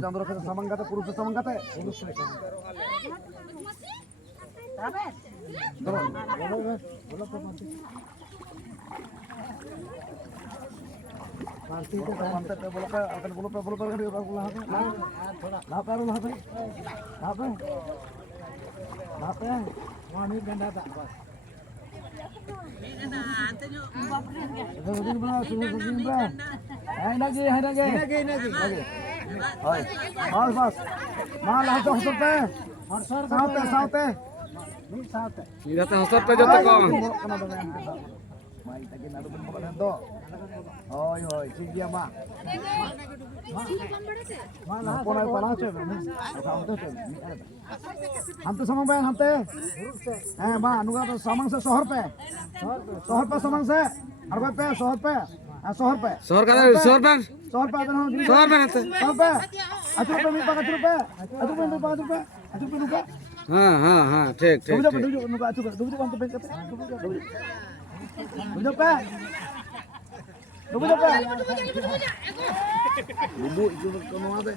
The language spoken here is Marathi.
चंद्र के सामान का पुरुष सामान का पार्टी को मानते पे बोलो पे अपन बोलो पे बोला है ना पे वहां नहीं गंदा था बस बस माल हाथ पे साउते Tidak tahu sampai jatuh kong. Mai tadi nado pun bukan do. Oi oi, ठीक है मां. मां कौन है पला छे? हम तो सामान पे हैं मां अनुगा तो सामान से 100 रुपए सामान से 100 रुपए 100 रुपए 100 रुपए 100 का 100 रुपए 100 रुपए 100 रुपए नते 100 रुपए 80 रुपए में 80 रुपए 80 रुपए हाँ ठीक Dulu nuka acu dulu bantu bengkel. Dulu pe. Ibu itu kono ada.